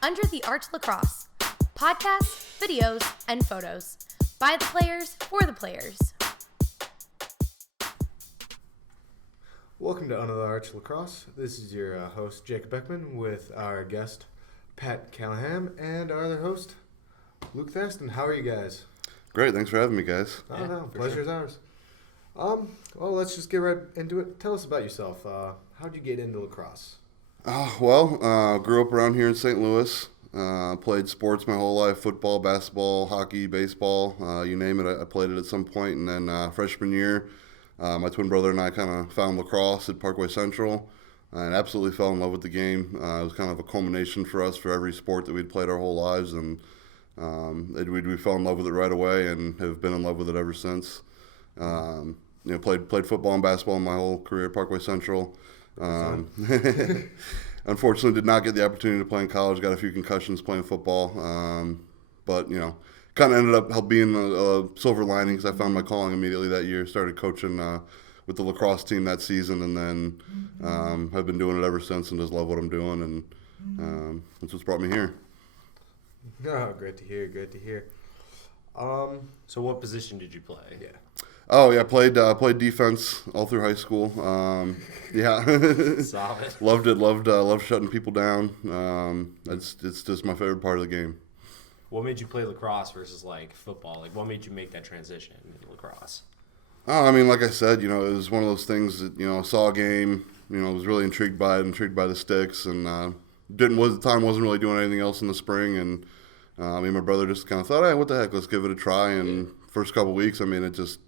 Under the Arch Lacrosse. Podcasts, videos, and photos. By the players, for the players. Welcome to Under the Arch Lacrosse. This is your host, Jacob Beckman, with our guest, Pat Callaham, and our other host, Luke Thaston. How are you guys? Great, thanks for having me, guys. Pleasure's ours. Well, let's just get right into it. Tell us about yourself. How'd you get into lacrosse? Grew up around here in St. Louis. Played sports my whole life, football, basketball, hockey, baseball, you name it. I played it at some point, and then freshman year, my twin brother and I kind of found lacrosse at Parkway Central and absolutely fell in love with the game. It was kind of a culmination for us for every sport that we'd played our whole lives, and we fell in love with it right away and have been in love with it ever since. Played football and basketball my whole career at Parkway Central. Unfortunately, did not get the opportunity to play in college. Got a few concussions playing football, but kind of ended up being a silver lining because I found my calling immediately that year. Started coaching with the lacrosse team that season, and then have been doing it ever since, and just love what I'm doing, and that's what's brought me here. Oh, great to hear. Great to hear. So, what position did you play? Yeah. Oh yeah, played defense all through high school. Solid. Loved it. Loved shutting people down. It's just my favorite part of the game. What made you play lacrosse versus like football? Like, what made you make that transition into lacrosse? Oh, I mean, like I said, it was one of those things that I saw a game, was really intrigued by it, intrigued by the sticks, and the time wasn't really doing anything else in the spring, and me and my brother just kind of thought, hey, what the heck, let's give it a try, and. First couple weeks, I mean, it just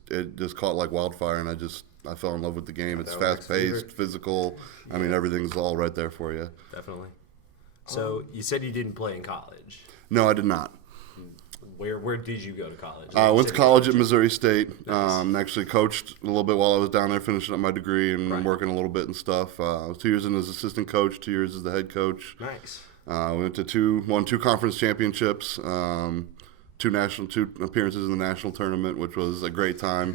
caught like wildfire, and I fell in love with the game. It's fast-paced, physical. I mean, everything's all right there for you. Definitely. So you said you didn't play in college. No, I did not. Where did you go to college? I went to college at Missouri State. Nice. Actually coached a little bit while I was down there, finishing up my degree and working a little bit and stuff. I was 2 years in as assistant coach, 2 years as the head coach. Nice. Went to won two conference championships. Two appearances in the national tournament, which was a great time.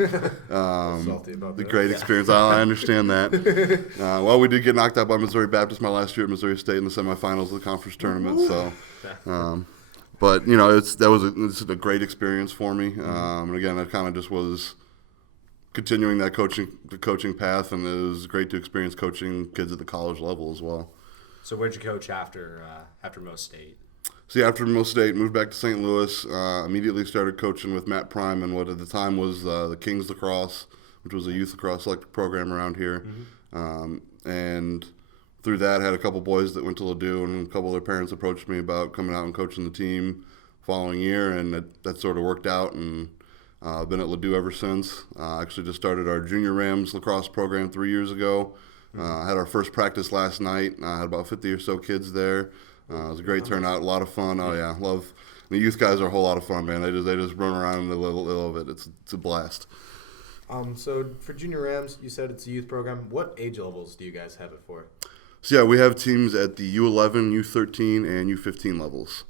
Salty about that. Great experience. I understand that. We did get knocked out by Missouri Baptist my last year at Missouri State in the semifinals of the conference tournament. So, but it's a great experience for me. And again, I kind of just was continuing that coaching path, and it was great to experience coaching kids at the college level as well. So where'd you coach after Mo State? So after Mo State, moved back to St. Louis, immediately started coaching with Matt Prime in what at the time was the Kings Lacrosse, which was a youth lacrosse selective program around here. Mm-hmm. And through that, had a couple boys that went to Ladue, and a couple of their parents approached me about coming out and coaching the team following year, and that sort of worked out, and I've been at Ladue ever since. Actually just started our Junior Rams lacrosse program 3 years ago. Had our first practice last night. Had about 50 or so kids there. It was a great turnout, a lot of fun. Oh yeah, love the youth guys are a whole lot of fun, man. They just run around and they love it. It's a blast. So for Junior Rams, you said it's a youth program. What age levels do you guys have it for? So yeah, we have teams at the U11, U13, and U15 levels.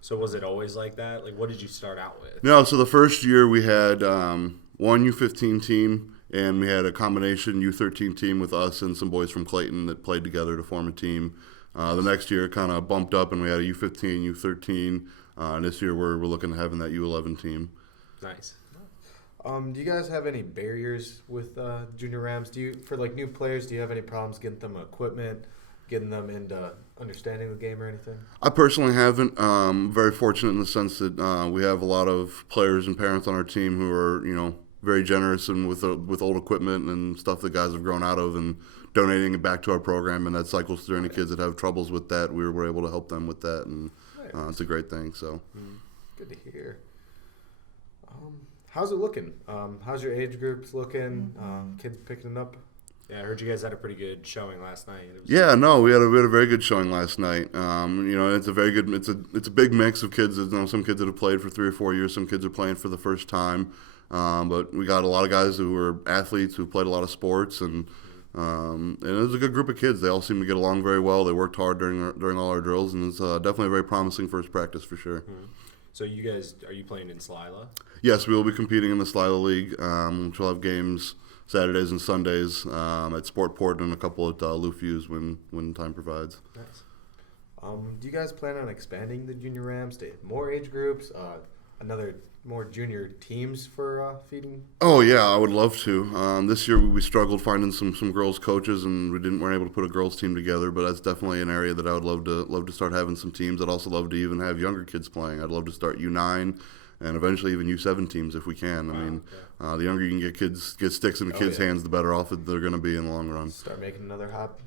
So was it always like that? Like, what did you start out with? No, so the first year we had one U15 team, and we had a combination U13 team with us and some boys from Clayton that played together to form a team. The next year it kind of bumped up, and we had a U15, U13, and this year we're looking at having that U11 team. Nice. Do you guys have any barriers with Junior Rams? For new players, do you have any problems getting them equipment, getting them into understanding the game or anything? I personally haven't. Very fortunate in the sense that we have a lot of players and parents on our team who are, very generous and with old equipment and stuff that guys have grown out of and donating it back to our program, and that cycles through any kids that have troubles with that. We were able to help them with that, and it's a great thing. So, good to hear. How's it looking? How's your age groups looking? Kids picking it up? Yeah, I heard you guys had a pretty good showing last night. We had a very good showing last night. It's a very good. It's a big mix of kids. Some kids that have played for 3 or 4 years. Some kids are playing for the first time. But we got a lot of guys who are athletes who played a lot of sports, and it was a good group of kids. They all seem to get along very well. They worked hard during all our drills, and it's definitely a very promising first practice for sure. Mm-hmm. So you guys, are you playing in Slila? Yes, we will be competing in the Slila League, which will have games Saturdays and Sundays at Sportport and a couple at Lou Fuse when time provides. Nice. Do you guys plan on expanding the Junior Rams to more age groups, more junior teams for feeding? Oh yeah, I would love to. This year we struggled finding some girls coaches, and weren't able to put a girls team together. But that's definitely an area that I would love to start having some teams. I'd also love to even have younger kids playing. I'd love to start U9 and eventually even U7 teams if we can. Wow, I mean, the younger you can get sticks into kids' hands, the better off they're going to be in the long run. Start making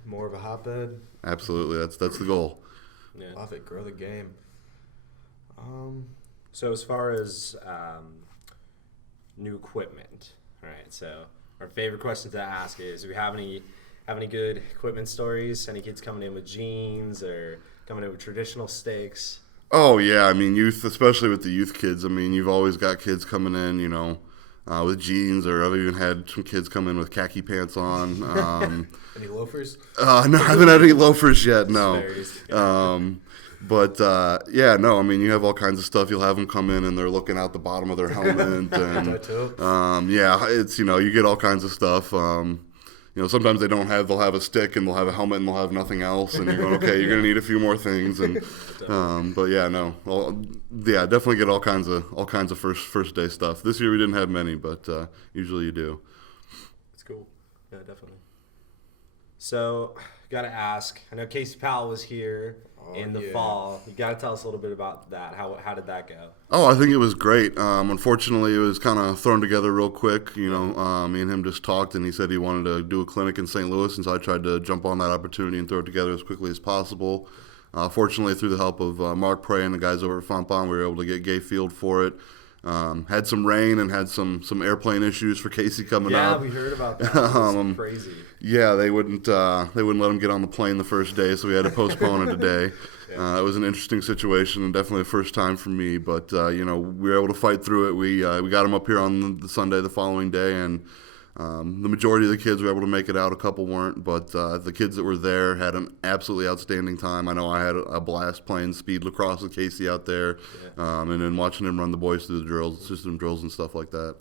more of a hotbed. Absolutely, that's the goal. Yeah. Love it. Grow the game. So as far as new equipment, all right? So our favorite question to ask is: do we have any good equipment stories? Any kids coming in with jeans or coming in with traditional sticks? Oh yeah, I mean youth, especially with the youth kids. I mean you've always got kids coming in, with jeans, or I've even had some kids come in with khaki pants on. Any loafers? No, I haven't had any loafers yet. No. I mean, you have all kinds of stuff. You'll have them come in and they're looking out the bottom of their helmet, and it's you get all kinds of stuff. Sometimes they'll have a stick and they'll have a helmet and they'll have nothing else, and you're going, okay, you're gonna need a few more things, and definitely get all kinds of first day stuff. This year we didn't have many, but usually you do. That's cool. Yeah, definitely. So, gotta ask. I know Casey Powell was here in the fall. You gotta tell us a little bit about that. How did that go? Oh, I think it was great. Unfortunately, it was kind of thrown together real quick. Me and him just talked, and he said he wanted to do a clinic in St. Louis, and so I tried to jump on that opportunity and throw it together as quickly as possible. Fortunately, through the help of Mark Prey and the guys over at Fontbonne, we were able to get Gay Field for it. Had some rain and had some airplane issues for Casey coming up. Yeah, we heard about that. It was crazy. Yeah, they wouldn't let him get on the plane the first day, so we had to postpone it a day. It was an interesting situation and definitely a first time for me, but we were able to fight through it. We got him up here on the Sunday the following day, and the majority of the kids were able to make it out. A couple weren't, but the kids that were there had an absolutely outstanding time. I know I had a blast playing speed lacrosse with Casey out there, and then watching him run the boys through the drills, system drills and stuff like that.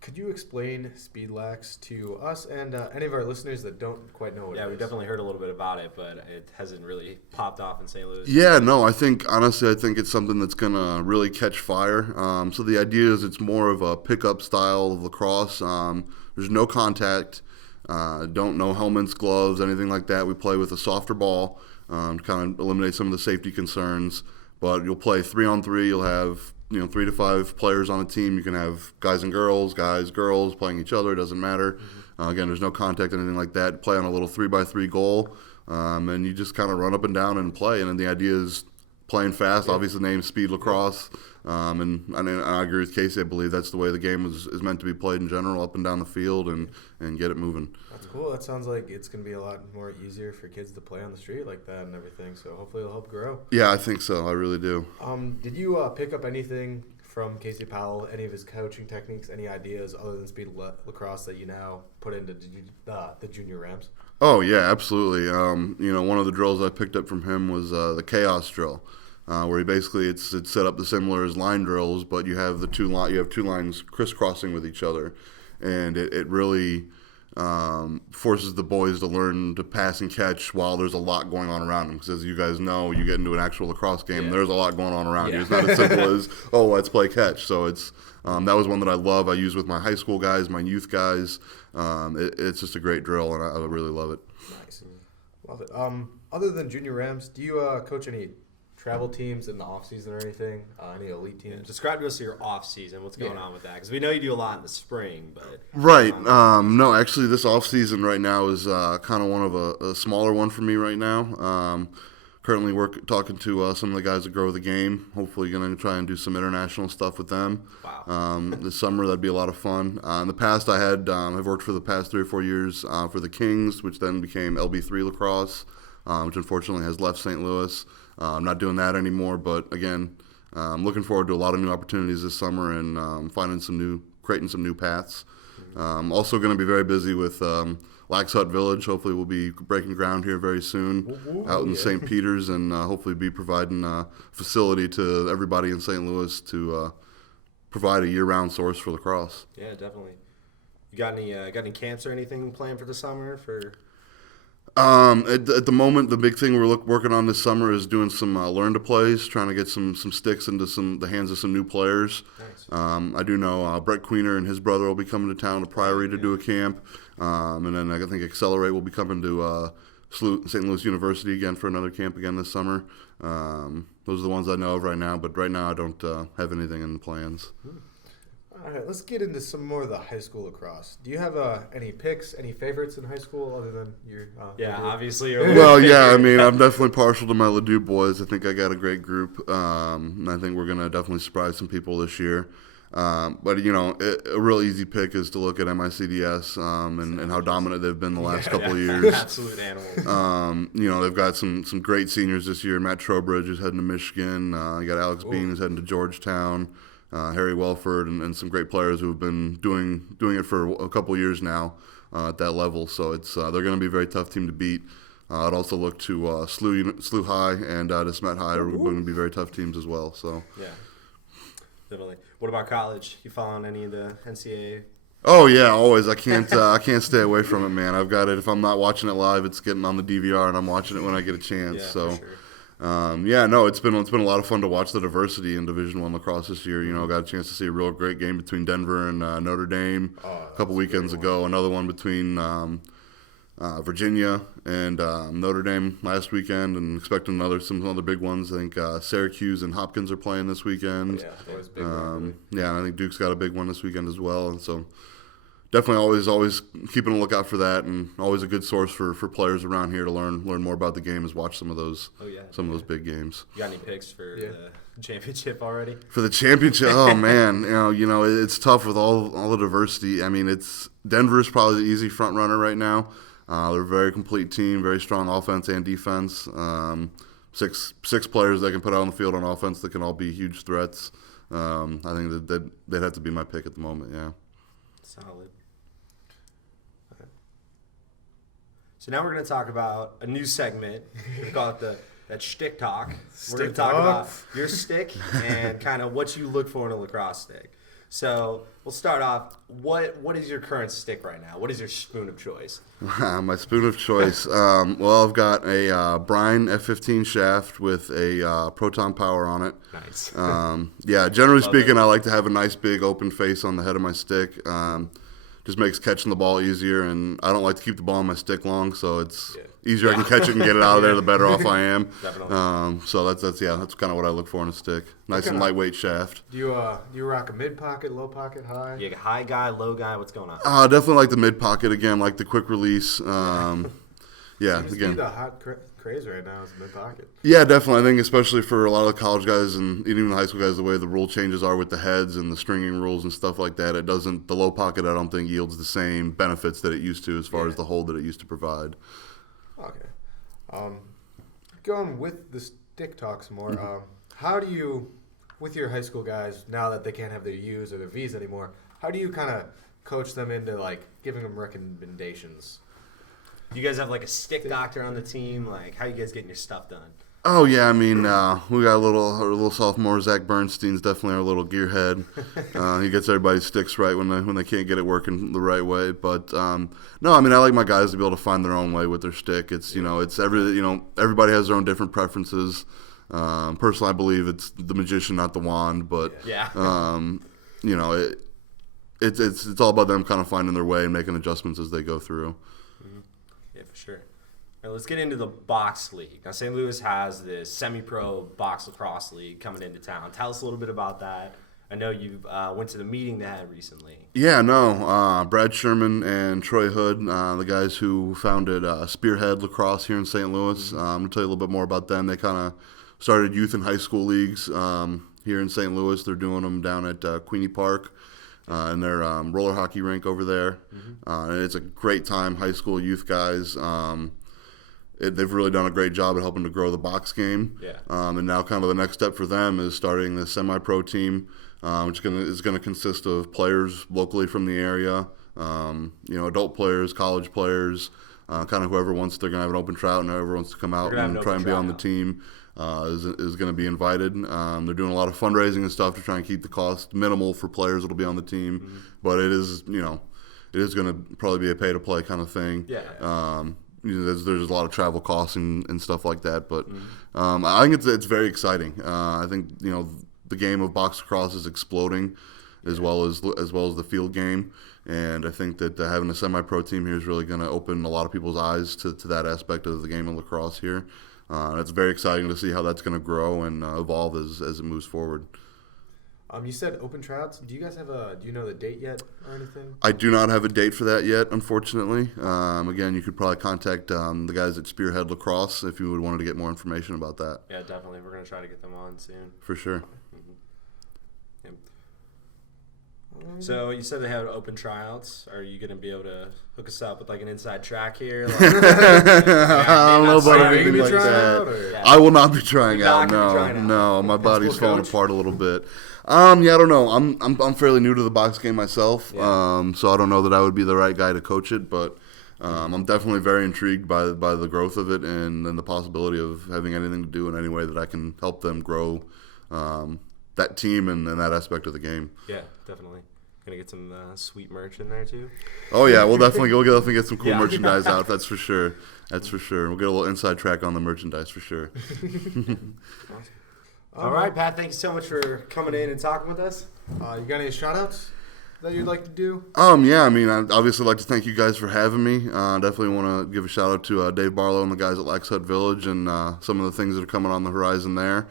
Could you explain Speed Lax to us and any of our listeners that don't quite know what it is? Yeah, we definitely heard a little bit about it, but it hasn't really popped off in St. Louis. Yeah, no, honestly, I think it's something that's going to really catch fire. So the idea is it's more of a pickup style of lacrosse. There's no contact, no helmets, gloves, anything like that. We play with a softer ball to kind of eliminate some of the safety concerns. But you'll play 3-on-3. You'll have 3 to 5 players on a team. You can have guys and girls, girls playing each other. It doesn't matter. Again, there's no contact, anything like that. Play on a little 3x3 goal, and you just kind of run up and down and play. And then the idea is playing fast. Yeah. Obviously, the name Speed Lacrosse. And I agree with Casey. I believe that's the way the game is meant to be played in general, up and down the field and get it moving. That's cool. That sounds like it's going to be a lot more easier for kids to play on the street like that and everything. So hopefully it'll help grow. Yeah, I think so. I really do. Did you pick up anything from Casey Powell, any of his coaching techniques, any ideas other than speed lacrosse that you now put into the Junior Rams? Oh, yeah, absolutely. One of the drills I picked up from him was the chaos drill. Where he basically it's set up the similar as line drills, but you have two lines crisscrossing with each other, and it really forces the boys to learn to pass and catch while there's a lot going on around them. Because as you guys know, you get into an actual lacrosse game, there's a lot going on around you. It's not as simple as let's play catch. So it's that was one that I love. I use with my high school guys, my youth guys. It's just a great drill, and I really love it. Nice, love it. Other than Junior Rams, do you coach any travel teams in the off season or anything? Any elite teams? Yeah, describe to us your off season. What's going on with that? Because we know you do a lot in the spring, but right. No, actually, this off season right now is kind of one of a smaller one for me right now. Currently, talking to some of the guys that grow the game. Hopefully, going to try and do some international stuff with them. Wow. This summer, that'd be a lot of fun. In the past, I've worked for the past 3 or 4 years for the Kings, which then became LB3 Lacrosse, which unfortunately has left St. Louis. I'm not doing that anymore, but again, I'm looking forward to a lot of new opportunities this summer and creating some new paths. Also going to be very busy with Lax Hut Village. Hopefully we'll be breaking ground here very soon out in St. Peter's, and hopefully be providing a facility to everybody in St. Louis to provide a year-round source for lacrosse. Yeah, definitely. You got any camps or anything planned for the summer for? At the moment, the big thing we're working on this summer is doing some learn to plays, trying to get some sticks into the hands of some new players. Nice. I do know Brett Queener and his brother will be coming to town to Priory to do a camp, and then I think Accelerate will be coming to St. Louis University again for another camp again this summer. Those are the ones I know of right now, but right now I don't have anything in the plans. All right, let's get into some more of the high school lacrosse. Do you have any picks, any favorites in high school other than your? Yeah, your obviously. Well, yeah, I mean, I'm definitely partial to my Ladue boys. I think I got a great group, and I think we're going to definitely surprise some people this year. But, a real easy pick is to look at MICDS and how dominant they've been the last couple of years. Absolute animals. They've got some great seniors this year. Matt Trowbridge is heading to Michigan. You got Alex Bean who's heading to Georgetown. Harry Welford and some great players who have been doing it for a couple years now at that level. So it's they're going to be a very tough team to beat. I'd also look to SLU High and De Smet High are going to be very tough teams as well. So yeah, definitely. What about college? You following any of the NCAA? Oh yeah, always. I can't stay away from it, man. I've got it. If I'm not watching it live, it's getting on the DVR, and I'm watching it when I get a chance. Yeah, so. for sure. It's been a lot of fun to watch the diversity in Division I lacrosse this year. Got a chance to see a real great game between Denver and Notre Dame a couple weekends ago. Another one between Virginia and Notre Dame last weekend, and expecting some other big ones. I think Syracuse and Hopkins are playing this weekend. Yeah, always big. And I think Duke's got a big one this weekend as well. And so definitely always keeping a lookout for that, and always a good source for players around here to learn more about the game is watch some of those of those big games. You got any picks for the championship already? For the championship, oh man, it's tough with all the diversity. I mean, Denver's probably the easy front runner right now. They're a very complete team, very strong offense and defense. Six players that can put out on the field on offense that can all be huge threats. I think that they'd have to be my pick at the moment. Yeah. Solid. So now we're going to talk about a new segment. We call it that shtick talk. We're going to talk about your stick and kind of what you look for in a lacrosse stick. So we'll start off. What is your current stick right now? What is your spoon of choice? My spoon of choice. I've got a Brine F15 shaft with a proton power on it. Nice. Generally speaking, I like to have a nice big open face on the head of my stick. Just makes catching the ball easier, and I don't like to keep the ball on my stick long, so it's easier I can catch it and get it out of there, the better off I am. Definitely. So that's kind of what I look for in a stick. Nice and lightweight shaft. Do you rock a mid pocket, low pocket, high? You high guy, low guy. What's going on? Definitely like the mid pocket again, like the quick release. Seems again. to be the hot craze right now is mid pocket. Yeah, definitely. I think especially for a lot of the college guys and even the high school guys, the way the rule changes are with the heads and the stringing rules and stuff like that, the low pocket I don't think yields the same benefits that it used to as far as the hold that it used to provide. Okay. Going with the stick talk some more, how do you, with your high school guys, now that they can't have their U's or their V's anymore, how do you kind of coach them into giving them recommendations? Do you guys have a stick doctor on the team? How are you guys getting your stuff done? Oh yeah, I mean we got our little sophomore Zach Bernstein's definitely our little gearhead. He gets everybody's sticks right when they can't get it working the right way. But no, I mean I like my guys to be able to find their own way with their stick. It's everybody has their own different preferences. Personally, I believe it's the magician, not the wand. But it's all about them kind of finding their way and making adjustments as they go through. Yeah, for sure. All right, let's get into the box league. Now, St. Louis has this semi-pro box lacrosse league coming into town. Tell us a little bit about that. I know you went to the meeting they had recently. Yeah, no. Brad Sherman and Troy Hood, the guys who founded Spearhead Lacrosse here in St. Louis. I'm going to tell you a little bit more about them. They kind of started youth and high school leagues here in St. Louis. They're doing them down at Queenie Park. And their roller hockey rink over there. And it's a great time, high school youth guys. They've really done a great job at helping to grow the box game. Yeah. And now kind of the next step for them is starting the semi-pro team, which is going to consist of players locally from the area, adult players, college players, kind of whoever wants. They're going to have an open tryout, and whoever wants to come out and try and be on the team. Is going to be invited. They're doing a lot of fundraising and stuff to try and keep the cost minimal for players that'll be on the team. But it is going to probably be a pay-to-play kind of thing. Yeah. there's a lot of travel costs and stuff like that. But I think it's very exciting. I think the game of box lacrosse is exploding, as well as the field game. And I think that having a semi-pro team here is really going to open a lot of people's eyes to that aspect of the game of lacrosse here. It's very exciting to see how that's going to grow and evolve as it moves forward. You said open tryouts. Do you guys have do you know the date yet or anything? I do not have a date for that yet, unfortunately. Again, you could probably contact the guys at Spearhead Lacrosse if you would wanted to get more information about that. Yeah, definitely. We're going to try to get them on soon. For sure. Yep. So you said they have open tryouts. Are you going to be able to hook us up with like an inside track here? Like, I don't know about anything like that. Yeah. I will not be trying You're out. not gonna be trying out. No, my body's Cool, falling coach. apart a little bit. Yeah, I don't know. I'm fairly new to the box game myself, Yeah. so I don't know that I would be the right guy to coach it. But I'm definitely very intrigued by the growth of it and the possibility of having anything to do in any way that I can help them grow that team and that aspect of the game. Yeah, definitely. Gonna get some sweet merch in there too. Oh yeah, we'll definitely get some cool Yeah. merchandise out. That's for sure. That's for sure. We'll get a little inside track on the merchandise for sure. All right, Pat. Thank you so much for coming in and talking with us. You got any shout-outs that you'd like to do? Yeah, I mean, I'd obviously like to thank you guys for having me. Definitely want to give a shout out to Dave Barlow and the guys at Lax Hut Village and some of the things that are coming on the horizon there.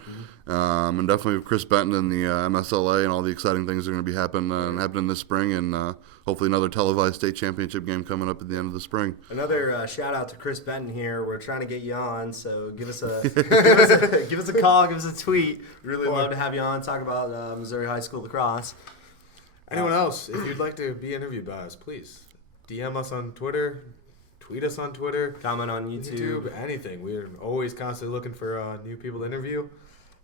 And definitely Chris Benton and the MSLA and all the exciting things that are going to be happening this spring, and hopefully another televised state championship game coming up at the end of the spring. Another shout out to Chris Benton here. We're trying to get you on, so give us a give us a call, give us a tweet. Really love to have you on. Talk about Missouri high school lacrosse. Anyone else, if you'd like to be interviewed by us, please DM us on Twitter, tweet us on Twitter, Comment on YouTube. anything. We're always constantly looking for new people to interview.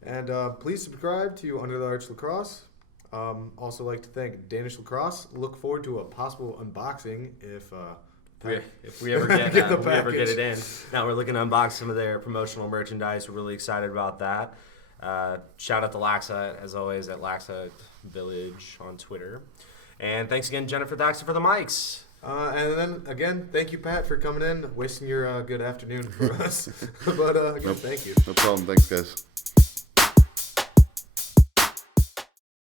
And please subscribe to Under the Arch Lacrosse. Also like to thank Danish Lacrosse. Look forward to a possible unboxing if we ever get Get the we ever get package. it in. Now we're looking to unbox some of their promotional merchandise. We're really excited about that. Shout out to Lax Hut, as always, at Lax Hut Village on Twitter. And thanks again, Jennifer Thaxter, for the mics. And then again, thank you, Pat, for coming in, wasting your good afternoon for us. But again, thank you. No problem. Thanks, guys.